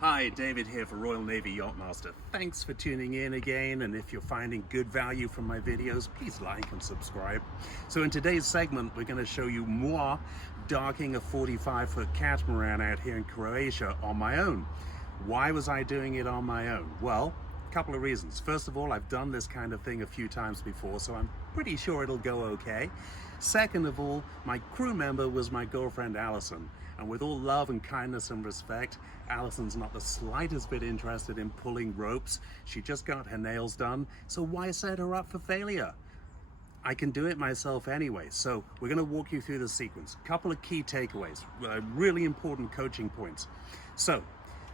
Hi, David here for Royal Navy Yachtmaster. Thanks for tuning in again, and if you're finding good value from my videos, please like and subscribe. So in today's segment, we're going to show you moi docking a 45-foot catamaran out here in Croatia on my own. Why was I doing it on my own? Well, a couple of reasons. First of all, I've done this kind of thing a few times before, so I'm pretty sure it'll go okay. Second of all, my crew member was my girlfriend Alison, and with all love and kindness and respect, Alison's not the slightest bit interested in pulling ropes. She just got her nails done, so why set her up for failure? I can do it myself anyway. So we're going to walk you through the sequence. A couple of key takeaways, really important coaching points. So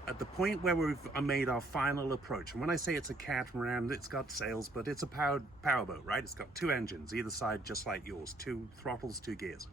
at the point where we've made our final approach, and when I say it's a catamaran, it's got sails, but it's a powerboat, right? It's got two engines, either side just like yours, two throttles, two gears.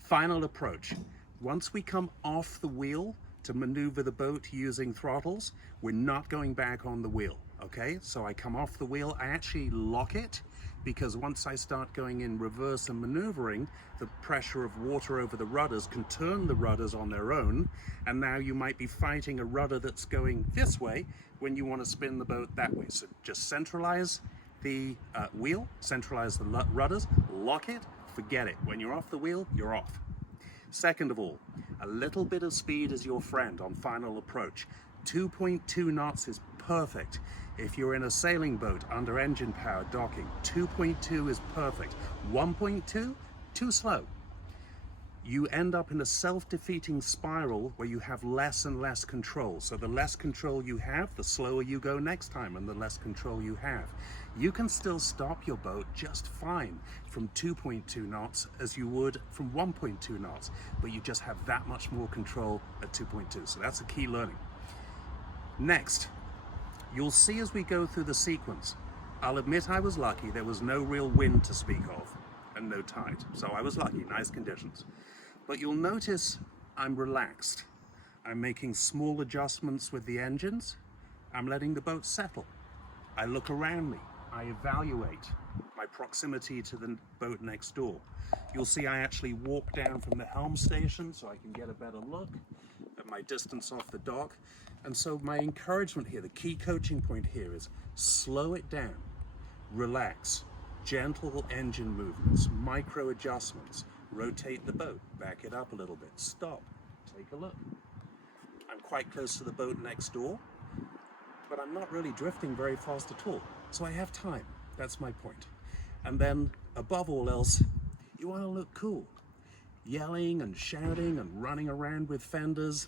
Final approach. Once we come off the wheel to maneuver the boat using throttles, we're not going back on the wheel, okay? So I come off the wheel, I actually lock it, because once I start going in reverse and maneuvering, the pressure of water over the rudders can turn the rudders on their own, and now you might be fighting a rudder that's going this way when you want to spin the boat that way. So just centralize the wheel, centralize the rudders, lock it, forget it. When you're off the wheel, you're off. Second of all, a little bit of speed is your friend on final approach. 2.2 knots is perfect. If you're in a sailing boat under engine power docking, 2.2 is perfect. 1.2, too slow. You end up in a self-defeating spiral where you have less and less control. So the less control you have, the slower you go next time, and the less control you have. You can still stop your boat just fine from 2.2 knots as you would from 1.2 knots, but you just have that much more control at 2.2. So that's a key learning. Next, you'll see as we go through the sequence, I'll admit I was lucky. There was no real wind to speak of and no tide. So I was lucky, nice conditions. But you'll notice I'm relaxed. I'm making small adjustments with the engines. I'm letting the boat settle. I look around me. I evaluate my proximity to the boat next door. You'll see I actually walk down from the helm station so I can get a better look at my distance off the dock. And so my encouragement here, the key coaching point here is slow it down, relax, gentle engine movements, micro adjustments, rotate the boat, back it up a little bit, stop, take a look. I'm quite close to the boat next door, but I'm not really drifting very fast at all. So I have time, that's my point. And then above all else, you want to look cool. Yelling and shouting and running around with fenders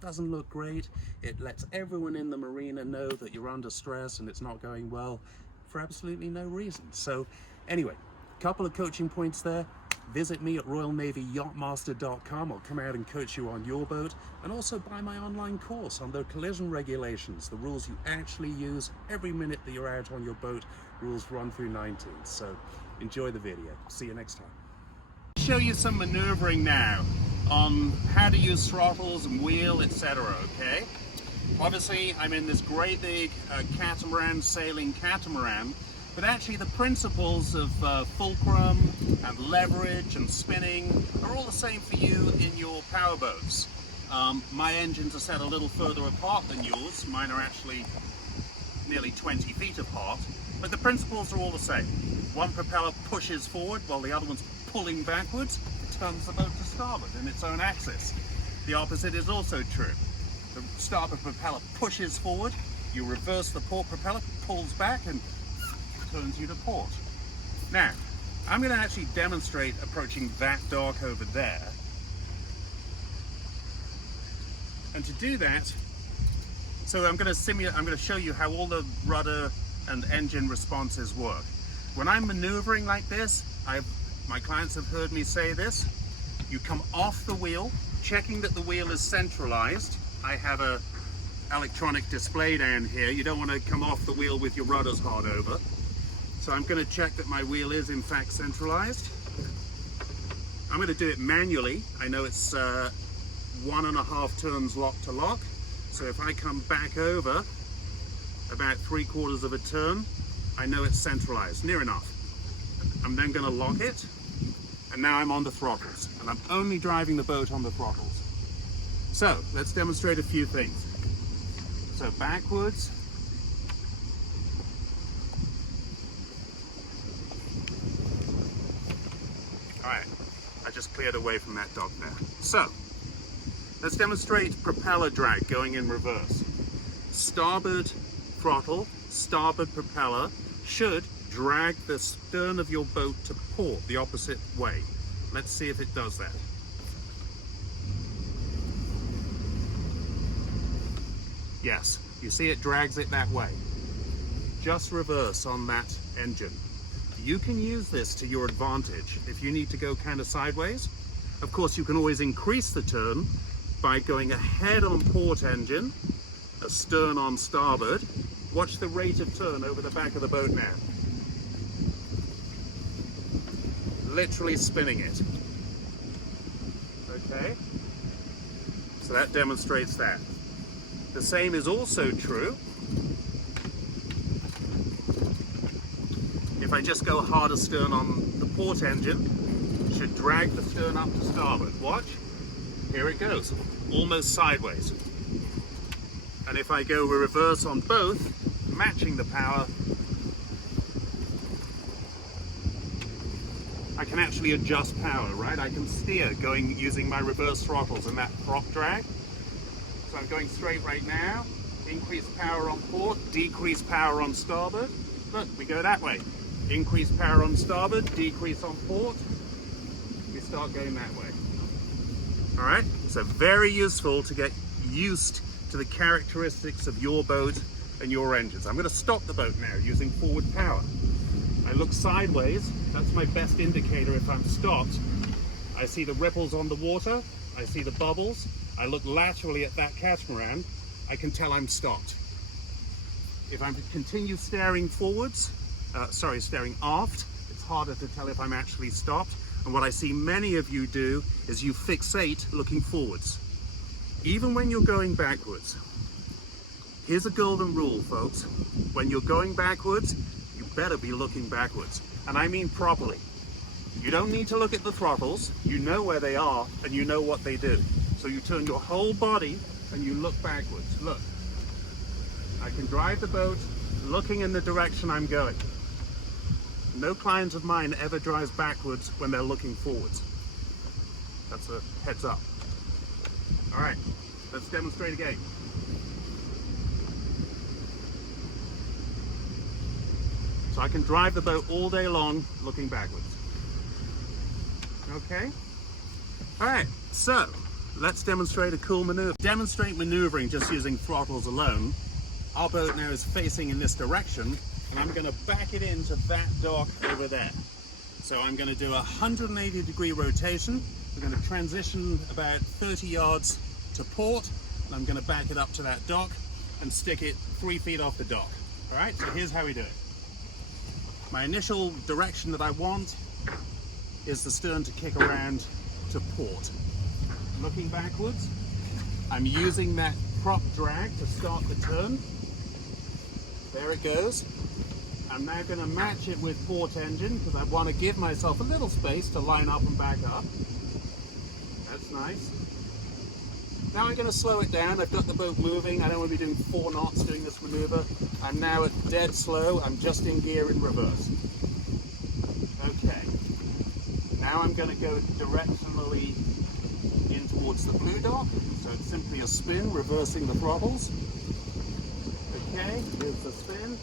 doesn't look great. It lets everyone in the marina know that you're under stress and it's not going well for absolutely no reason. So anyway, a couple of coaching points there. Visit me at royalnavyyachtmaster.com. I'll come out and coach you on your boat, and also buy my online course on the collision regulations, the rules you actually use every minute that you're out on your boat, rules 1 through 19. So enjoy the video. See you next time. Show you some maneuvering now on how to use throttles and wheel, etc. Okay, obviously I'm in this great big catamaran, sailing catamaran, but actually the principles of fulcrum and leverage and spinning are all the same for you in your power boats. My engines are set a little further apart than yours. Mine are actually nearly 20 feet apart, but the principles are all the same. One propeller pushes forward while the other one's pulling backwards. It turns the boat to starboard in its own axis. The opposite is also true. The starboard propeller pushes forward, you reverse the port propeller, pulls back and turns you to port. Now, I'm going to actually demonstrate approaching that dock over there. And to do that, so I'm going to show you how all the rudder and engine responses work. When I'm maneuvering like this, my clients have heard me say this, you come off the wheel, checking that the wheel is centralized. I have a electronic display down here. You don't want to come off the wheel with your rudders hard over. So I'm going to check that my wheel is in fact centralized. I'm going to do it manually. I know it's 1.5 turns lock to lock. So if I come back over about 3/4 of a turn, I know it's centralized, near enough. I'm then going to lock it, and now I'm on the throttles, and I'm only driving the boat on the throttles. So let's demonstrate a few things. So backwards. All right, I just cleared away from that dock there. So let's demonstrate propeller drag going in reverse. Starboard throttle, starboard propeller should drag the stern of your boat to port the opposite way. Let's see if it does that. Yes, you see it drags it that way. Just reverse on that engine. You can use this to your advantage if you need to go kind of sideways. Of course, you can always increase the turn by going ahead on port engine, astern on starboard. Watch the rate of turn over the back of the boat now. Literally spinning it. Okay, so that demonstrates that. The same is also true if I just go hard astern on the port engine. Should drag the stern up to starboard. Watch, here it goes, almost sideways. And if I go reverse on both, matching the power, I can actually adjust power, right? I can steer using my reverse throttles and that prop drag. So I'm going straight right now, increase power on port, decrease power on starboard. Look, we go that way. Increase power on starboard, decrease on port. We start going that way. All right, so very useful to get used to the characteristics of your boat and your engines. I'm going to stop the boat now using forward power. I look sideways, that's my best indicator if I'm stopped. I see the ripples on the water, I see the bubbles. I look laterally at that catamaran, I can tell I'm stopped. If I continue staring forwards, staring aft, it's harder to tell if I'm actually stopped. And what I see many of you do is you fixate looking forwards. Even when you're going backwards. Here's a golden rule, folks. When you're going backwards, you better be looking backwards. And I mean properly. You don't need to look at the throttles. You know where they are and you know what they do. So you turn your whole body and you look backwards. Look, I can drive the boat looking in the direction I'm going. No client of mine ever drives backwards when they're looking forwards. That's a heads up. All right, let's demonstrate again. So I can drive the boat all day long looking backwards. Okay? All right, so let's demonstrate a cool maneuver. Demonstrate maneuvering just using throttles alone. Our boat now is facing in this direction, and I'm going to back it into that dock over there. So I'm going to do a 180-degree rotation. We're going to transition about 30 yards to port, and I'm going to back it up to that dock and stick it 3 feet off the dock. All right, so here's how we do it. My initial direction that I want is the stern to kick around to port. Looking backwards, I'm using that prop drag to start the turn. There it goes. I'm now going to match it with port engine because I want to give myself a little space to line up and back up. That's nice. Now I'm going to slow it down. I've got the boat moving. I don't want to be doing 4 knots doing this maneuver. I'm now at dead slow. I'm just in gear in reverse. Okay. Now I'm going to go directionally in towards the blue dock. So it's simply a spin, reversing the throttles. Okay, here's the spin.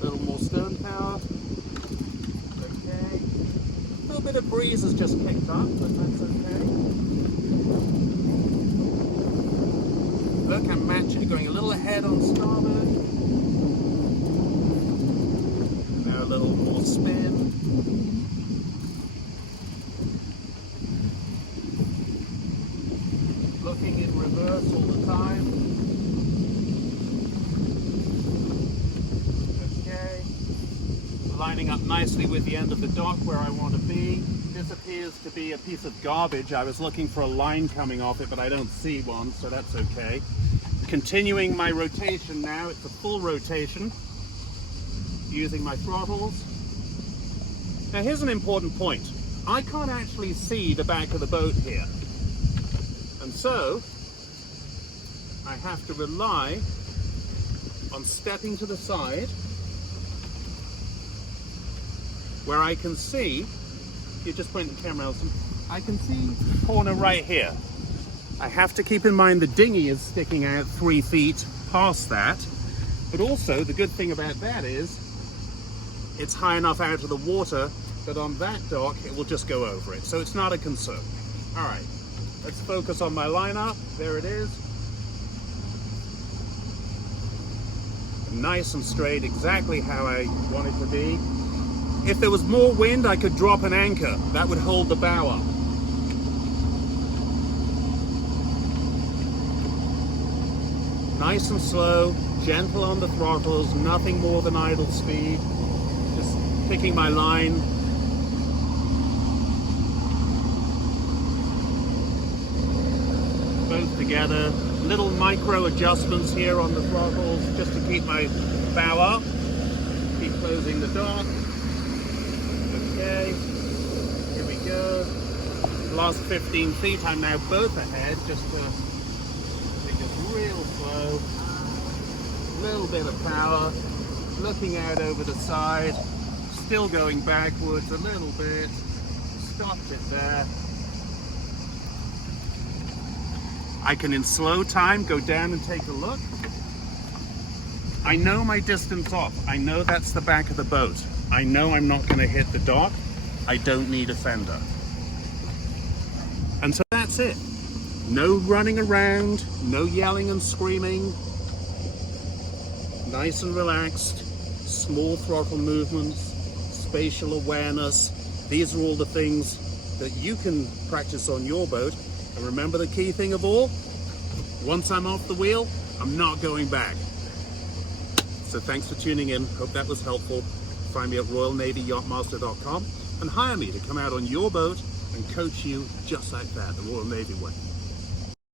A little more stern power. Okay. A little bit of breeze has just kicked up, but that's okay. Look, I'm matching, going a little ahead on starboard. Now a little more spin. Looking in reverse all the time. Okay. Lining up nicely with the end of the dock where I want to be. This appears to be a piece of garbage. I was looking for a line coming off it, but I don't see one, so that's okay. Continuing my rotation now, it's a full rotation, using my throttles. Now here's an important point. I can't actually see the back of the boat here. And so I have to rely on stepping to the side where I can see, you just point the camera out, I can see the corner right here. I have to keep in mind the dinghy is sticking out 3 feet past that, but also the good thing about that is it's high enough out of the water that on that dock it will just go over it, so it's not a concern. All right, let's focus on my lineup. There it is. Nice and straight, exactly how I want it to be. If there was more wind, I could drop an anchor. That would hold the bow up. Nice and slow, gentle on the throttles, nothing more than idle speed. Just picking my line. Both together. Little micro adjustments here on the throttles just to keep my bow up. Keep closing the dock. Okay, here we go. Last 15 feet, I'm now both ahead, just to take it real slow. Little bit of power, looking out over the side, still going backwards a little bit. Stopped it there. I can, in slow time, go down and take a look. I know my distance off. I know that's the back of the boat. I know I'm not going to hit the dock. I don't need a fender. And so that's it. No running around, no yelling and screaming. Nice and relaxed, small throttle movements, spatial awareness. These are all the things that you can practice on your boat. And remember the key thing of all? Once I'm off the wheel, I'm not going back. So thanks for tuning in. Hope that was helpful. Find me at royalnavyyachtmaster.com and hire me to come out on your boat and coach you just like that, the Royal Navy way.